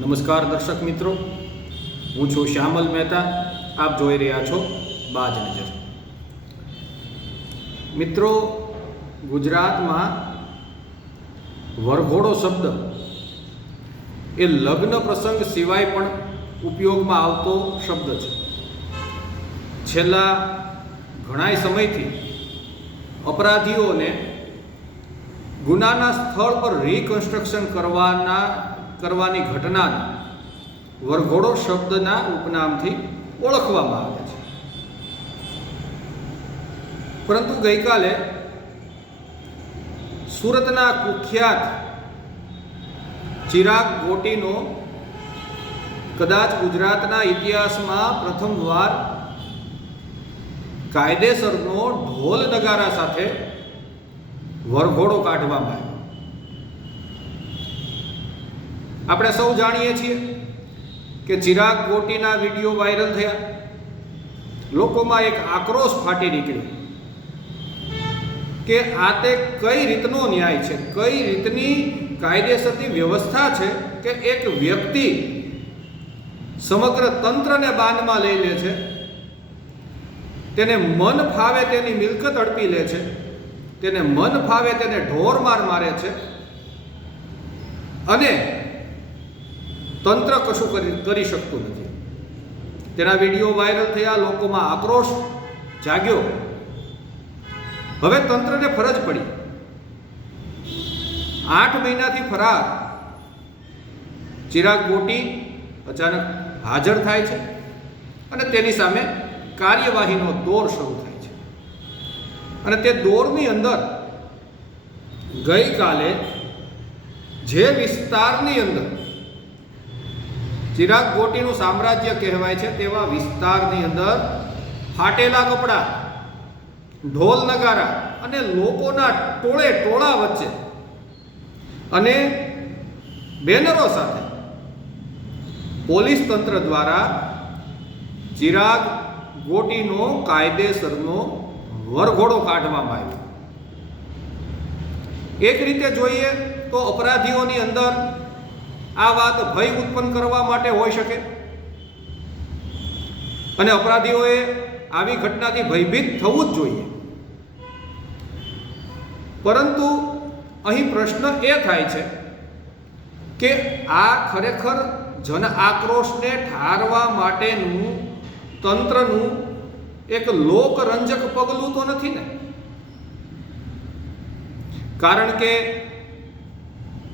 નમસ્કાર દર્શક મિત્રો. હું છું શ્યામલ મહેતા. આપ જોઈ રહ્યા છો બાજ નજર. મિત્રો, ગુજરાતમાં વરઘોડો શબ્દ એ લગ્ન પ્રસંગ સિવાય પણ ઉપયોગમાં આવતો શબ્દ છે. છેલ્લા ઘણાય સમયથી અપરાધીઓને ગુનાના સ્થળ પર રિકન્સ્ટ્રક્શન કરવાના કરવાની ઘટનાને વરઘોડો શબ્દના ઉપનામથી ઓળખવામાં આવે છે. પરંતુ ગઈકાલે સુરતના કુખ્યાત ચિરાગ ગોટીનો કદાચ ગુજરાતના ઇતિહાસમાં પ્રથમવાર કાયદેસરનો ઢોલ નગારા સાથે વરઘોડો કાઢવામાં આવ્યો. આપણે સૌ જાણીએ છીએ કે ચિરાગ ગોટીના વીડિયો વાયરલ થયા. લોકોમાં એક આક્રોશ ફાટી નીકળ્યો કે આ તે કઈ રીતનો ન્યાય છે? કઈ રીતની કાયદેસરની વ્યવસ્થા છે કે એક વ્યક્તિ સમગ્ર તંત્રને બાંધમાં લઈ લે છે, તેને મન ફાવે તેની મિલકત અડપી લે છે, તેને મન ફાવે તેને ઢોર માર મારે છે અને તંત્ર કશું કરી કરી શકતું નથી. તેના વીડિયો વાયરલ થયા, લોકોમાં આક્રોશ જાગ્યો. હવે તંત્રને ફરજ પડી. આઠ મહિનાથી ફરાર. ચિરાગ ગોટી અચાનક હાજર થાય છે અને તેની સામે કાર્યવાહીનો દોર શરૂ થાય છે. અને તે દોરની અંદર ગઈકાલે જે વિસ્તારની અંદર ચિરાગ ગોટીનું સામ્રાજ્ય કહેવાય છે તેવા વિસ્તારની અંદર ફાટેલા કપડાં, ઢોલ નગારા અને લોકોના ટોળે ટોળા વચ્ચે અને બેનરો સાથે પોલીસ તંત્ર દ્વારા ચિરાગ ગોટીનો કાયદેસરનો વરઘોડો કાઢવામાં આવ્યો. એક રીતે જોઈએ તો અપરાધીઓની અંદર આ વાત ભય ઉત્પન્ન કરવા માટે હોઈ શકે. અને અપરાધીઓએ આવી ઘટનાથી ભયભીત થવું જ જોઈએ. પરંતુ અહીં પ્રશ્ન એ થાય છે કે આ ખરેખર જન આક્રોશને ઠારવા માટેનું તંત્રનું એક લોકરંજક પગલું તો નથી ને? કારણ કે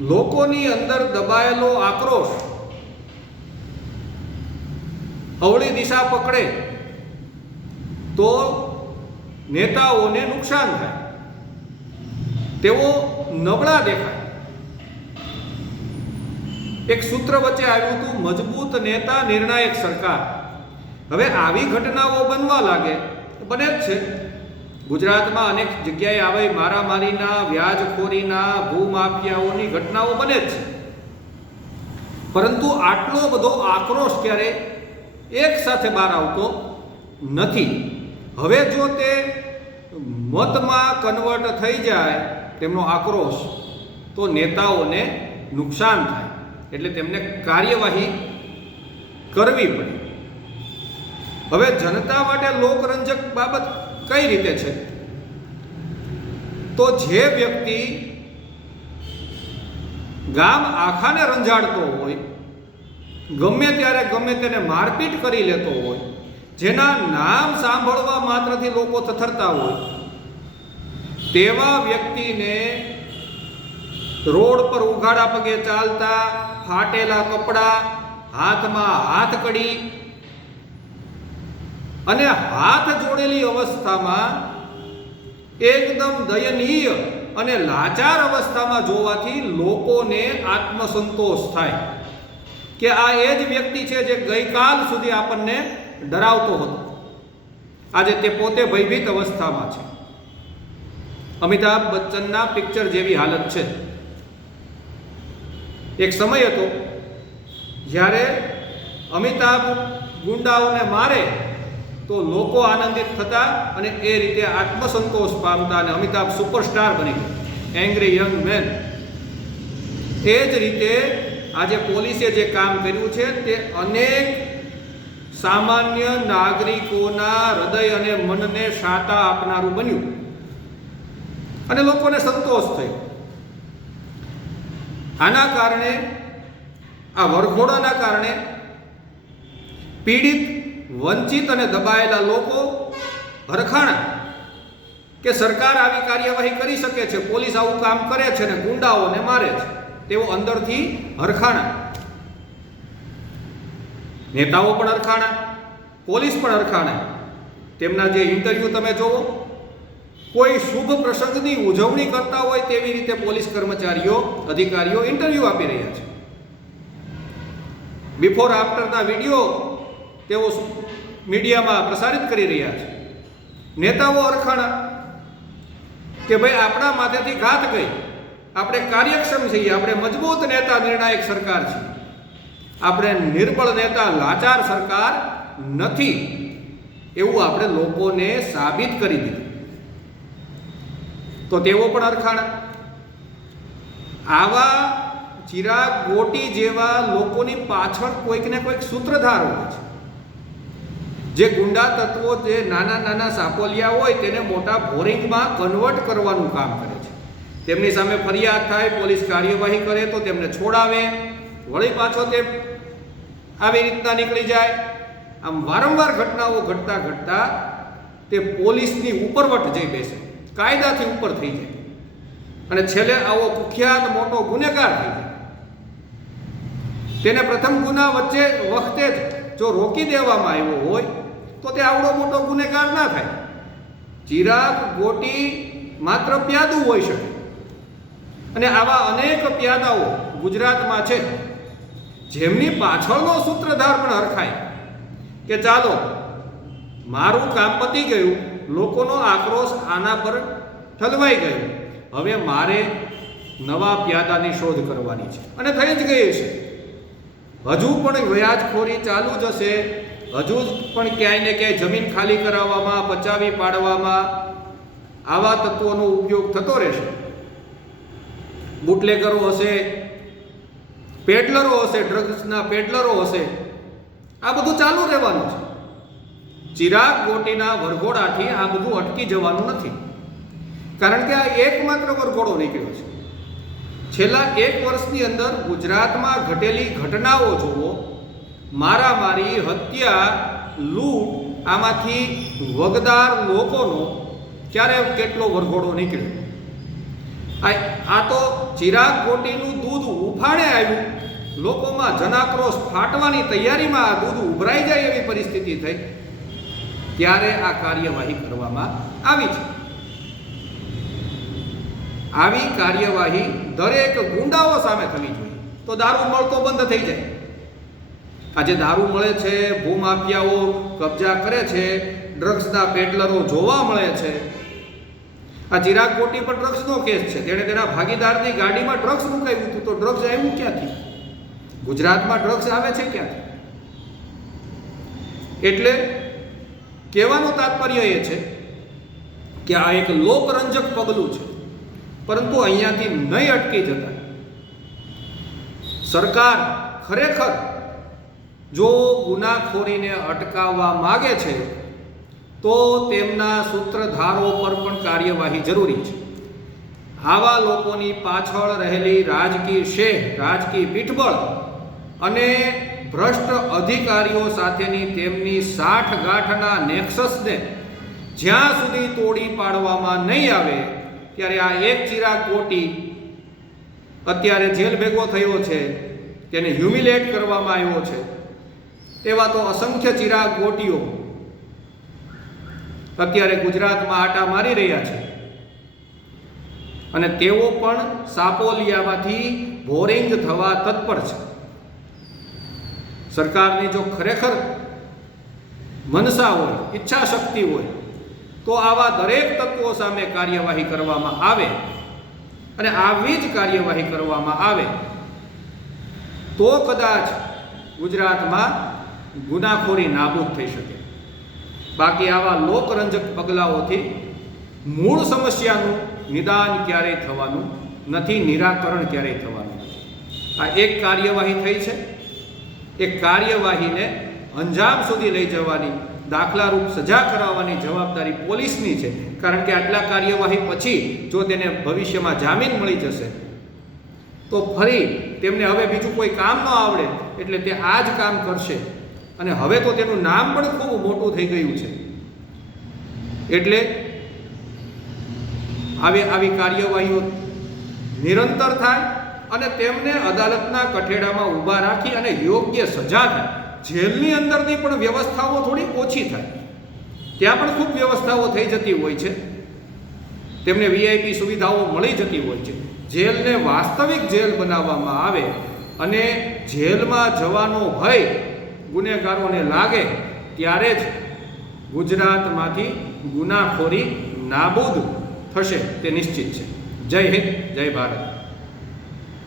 લોકોની અંદર દબાયેલો આક્રોશ અવળી દિશા પકડે તો નેતાઓને નુકસાન થાય. તેઓ નબળા દેખાય. એક સૂત્ર વચ્ચે આવ્યું હતું, મજબૂત નેતા નિર્ણાયક સરકાર. હવે આવી ઘટનાઓ બનવા લાગે બને જ છે. ગુજરાતમાં અનેક જગ્યાએ આવે મારામારીના, વ્યાજખોરીના, ભૂમાફિયાઓની ઘટનાઓ બને છે. પરંતુ આટલો બધો આક્રોશ ક્યારે એક સાથે બહાર આવતો નથી. હવે જો તે મતમાં કન્વર્ટ થઈ જાય તેમનો આક્રોશ, તો નેતાઓને નુકસાન થાય. એટલે તેમને કાર્યવાહી કરવી પડે. હવે જનતા માટે લોકરંજક બાબત કઈ રીતે છે? તો જે વ્યક્તિ ગામ આખાને રંજાડતો હોય, ગમે ત્યારે ગમે તેને મારપીટ કરી લેતો હોય, જેના નામ સાંભળવા માત્રથી લોકો થથરતા હોય, તેવા વ્યક્તિને રોડ પર ઉઘાડા પગે ચાલતા, ફાટેલા કપડાં, હાથમાં હાથકડી અને હાથ જોડેલી અવસ્થામાં એકદમ દયનીય અને લાચાર અવસ્થામાં જોવાથી લોકોને આત્મસંતોષ થાય. કે આ એ જ વ્યક્તિ છે જે ગઈકાલ સુધી આપણને ડરાવતો હતો. આજે તે પોતે ભયભીત અવસ્થામાં છે. અમિતાભ બચ્ચનના પિક્ચર જેવી હાલત છે. એક સમય હતો જ્યારે અમિતાભ ગુંડાઓને મારે તો લોકો આનંદિત થતા અને એ રીતે આત્મસંતોષ પામતા અને અમિતાભ સુપરસ્ટાર બની ગયા. એંગ્રી યંગ મેન એ જ રીતે આજે પોલીસે જે કામ કર્યું છે તે અનેક સામાન્ય નાગરિકોના હૃદય અને મનને શાતા આપનારું બન્યું. અને લોકોને સંતોષ થયો. આના કારણે, આ વરઘોડાના કારણે પીડિત વંચિત અને દબાયેલા લોકો હરખાણા કે સરકાર આવી કાર્યવાહી કરી શકે છે, પોલીસ આવું કામ કરે છે ને ગુંડાઓને મારે છે, તેઓ અંદરથી હરખાણા. નેતાઓ પણ હરખાણા, પોલીસ પણ હરખાણા. તેમના જે ઇન્ટરવ્યૂ તમે જોવો, કોઈ શુભ પ્રસંગની ઉજવણી કરતા હોય તેવી રીતે પોલીસ કર્મચારીઓ, અધિકારીઓ ઇન્ટરવ્યૂ આપી રહ્યા છે. બિફોર આફ્ટરના વીડિયો તેઓ મીડિયામાં પ્રસારિત કરી રહ્યા છે. નેતાઓ અરખાણા કે ભાઈ આપણા માથેથી ઘાત ગઈ. આપણે કાર્યક્ષમ છીએ, આપણે મજબૂત નેતા નિર્ણાયક સરકાર છે આપણે નિર્બળ નેતા, લાચાર સરકાર નથી. એવું આપણે લોકોને સાબિત કરી દીધું. તો તેઓ પણ અરખાણા. આવા ચિરાગ ગોટી જેવા લોકોની પાછળ કોઈક ને કોઈક સૂત્રધાર હોય છે. જે ગુંડા તત્વો જે નાના નાના સાપોલિયા હોય તેને મોટા બોરિંગમાં કન્વર્ટ કરવાનું કામ કરે છે. તેમની સામે ફરિયાદ થાય, પોલીસ કાર્યવાહી કરે તો તેમને છોડાવે. વળી પાછો તે આવી રીતના નીકળી જાય. આમ વારંવાર ઘટનાઓ ઘટતા ઘટતા તે પોલીસની ઉપરવટ જઈ બેસે. કાયદાથી ઉપર થઈ જાય. અને છેલ્લે આવો કુખ્યાત મોટો ગુનેગાર થઈ જાય. તેને પ્રથમ ગુના વચ્ચે વખતે જ જો રોકી દેવામાં આવ્યો હોય તો તે આવડો મોટો ગુનેગાર ના થાય. ચિરાગ, ગોટી માત્ર પ્યાદું હોઈ શકે. અને આવા અનેક પ્યાદાઓ ગુજરાતમાં છે. જેમની પાછળનો સૂત્રધાર પણ હરખાય કે ચાલો, મારું કામ પતી ગયું, લોકોનો આક્રોશ આના પર ઠલવાઈ ગયો. હવે મારે નવા પ્યાદાની શોધ કરવાની છે. અને થઈ જ ગઈ છે હજુ પણ વ્યાજખોરી ચાલુ જ હશે. હજુ પણ ક્યાંય ને ક્યાંય જમીન ખાલી કરાવવામાં, પચાવી પાડવામાં આવા તત્વોનો ઉપયોગ થતો રહેશે. બુટલેગરો હશે, પેડલરો હશે, ડ્રગ્સના પેડલરો હશે, આ બધું ચાલુ રહેવાનું છે. ચિરાગ ગોટીના વરઘોડાથી આ બધું અટકી જવાનું નથી. કારણ કે આ એકમાત્ર વરઘોડો નીકળ્યો છે. છેલ્લા એક વર્ષની અંદર ગુજરાતમાં ઘટેલી ઘટનાઓ જુઓ મારામારી, હત્યા, લૂંટ આમાંથી વગદાર લોકોનો ક્યારે કેટલો વરઘોડો નીકળ્યો? આ તો ચિરાગ ગોટીનું દૂધ ઉફાળે આવ્યું. લોકોમાં જનાક્રોશ ફાટવાની તૈયારીમાં આ દૂધ ઉભરાઈ જાય એવી પરિસ્થિતિ થઈ. ત્યારે આ કાર્યવાહી કરવામાં આવી છે. આવી કાર્યવાહી દરેક ગુંડાઓ સામે થવી જોઈએ. તો દારૂ મળતો બંધ થઈ જાય. આજે દારૂ મળે છે, ભૂમાફિયાઓ કબજા કરે છે ડ્રગ્સના પેડલરો જોવા મળે છે. આ ચિરાગ કોટી પર ડ્રગ્સનો કેસ છે. તેણે તેના ભાગીદારની ગાડીમાં ડ્રગ્સ મુકાયું હતું. તો ડ્રગ્સ આવ્યું ક્યાંથી? ગુજરાતમાં ડ્રગ્સ આવે છે ક્યાંથી? એટલે કહેવાનો તાત્પર્ય એ છે કે આ એક લોકરંજક પગલું છે. પરંતુ અહીંયાથી નહીં અટકી જતા. સરકાર ખરેખર જો ગુનાખોરીને અટકાવવા માગે છે, તો તેમના સૂત્રધારો પર પણ કાર્યવાહી જરૂરી છે. આવા લોકોની પાછળ રહેલી રાજકીય શેહ, રાજકીય પીઠબળ અને ભ્રષ્ટ અધિકારીઓ સાથેની તેમની સાઠગાંઠના નેક્સસને જ્યાં સુધી તોડી પાડવામાં નહીં આવે, ત્યારે આ એક ચિરાગ કોટી અત્યારે જેલ ભેગો થયો છે, તેને હ્યુમિલેટ કરવામાં આવ્યો છે. એવા તો અસંખ્ય ચિરાગ ગોટીઓ અત્યારે ગુજરાતમાં આટા મારી રહ્યા છે. અને તેઓ પણ સાપોલિયામાંથી બોરિંગ થવા તત્પર છે. સરકારની જો ખરેખર મનસા હોય ઈચ્છા શક્તિ હોય, તો આવા દરેક તત્વો સામે કાર્યવાહી કરવામાં આવે અને આવી જ કાર્યવાહી કરવામાં આવે, તો કદાચ ગુજરાતમાં ગુનાખોરી નાબૂદ થઈ શકે. બાકી આવા લોકરંજક પગલાઓથી મૂળ સમસ્યાનું નિદાન ક્યારેય થવાનું નથી, નિરાકરણ ક્યારેય થવાનું આ એક કાર્યવાહી થઈ છે. એ કાર્યવાહીને અંજામ સુધી લઈ જવાની દાખલારૂપ સજા કરાવવાની જવાબદારી પોલીસની છે. કારણ કે આટલા કાર્યવાહી પછી જો તેને ભવિષ્યમાં જામીન મળી જશે, તો ફરી તેમને હવે બીજું કોઈ કામ ન આવડે, એટલે તે આ જ કામ કરશે. અને હવે તો તેનું નામ પણ ખૂબ મોટું થઈ ગયું છે. એટલે આવી આવી કાર્યવાહીઓ નિરંતર થાય અને તેમને અદાલતના કઠેડામાં ઊભા રાખી અને યોગ્ય સજા થાય. જેલની અંદરની પણ વ્યવસ્થાઓ થોડી ઓછી થાય. ત્યાં પણ ખૂબ વ્યવસ્થાઓ થઈ જતી હોય છે. તેમને વીઆઈપી સુવિધાઓ મળી જતી હોય છે. જેલને વાસ્તવિક જેલ બનાવવામાં આવે અને જેલમાં જવાનો ભય ગુનેગારોને લાગે ત્યારે જ ગુજરાતમાંથી ગુનાખોરી નાબૂદ થશે તે નિશ્ચિત છે. જય હિન્દ, જય ભારત.